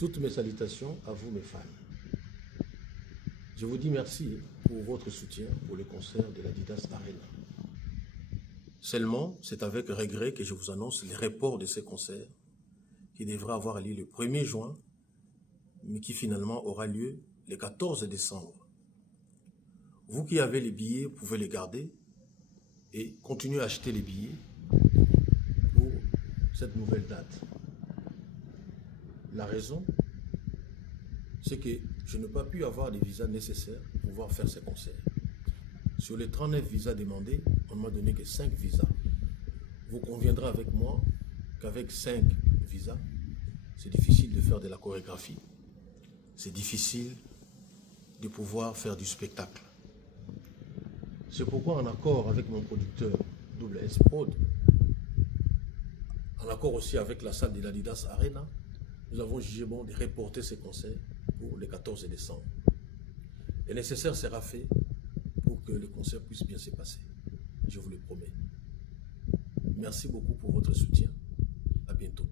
Toutes mes salutations à vous, mes fans. Je vous dis merci pour votre soutien pour le concert de l'Adidas Arena. Seulement, c'est avec regret que je vous annonce les reports de ces concerts qui devraient avoir lieu le 1er juin, mais qui finalement aura lieu le 14 décembre. Vous qui avez les billets, vous pouvez les garder et continuer à acheter les billets pour cette nouvelle date. La raison, c'est que je n'ai pas pu avoir les visas nécessaires pour pouvoir faire ces concerts. Sur les 39 visas demandés, on ne m'a donné que 5 visas. Vous conviendrez avec moi qu'avec 5 visas, c'est difficile de faire de la chorégraphie. C'est difficile de pouvoir faire du spectacle. C'est pourquoi, en accord avec mon producteur WS Prod, en accord aussi avec la salle de l'Adidas Arena, nous avons jugé bon de reporter ces concerts pour le 14 décembre. Le nécessaire sera fait pour que le concert puisse bien se passer. Je vous le promets. Merci beaucoup pour votre soutien. À bientôt.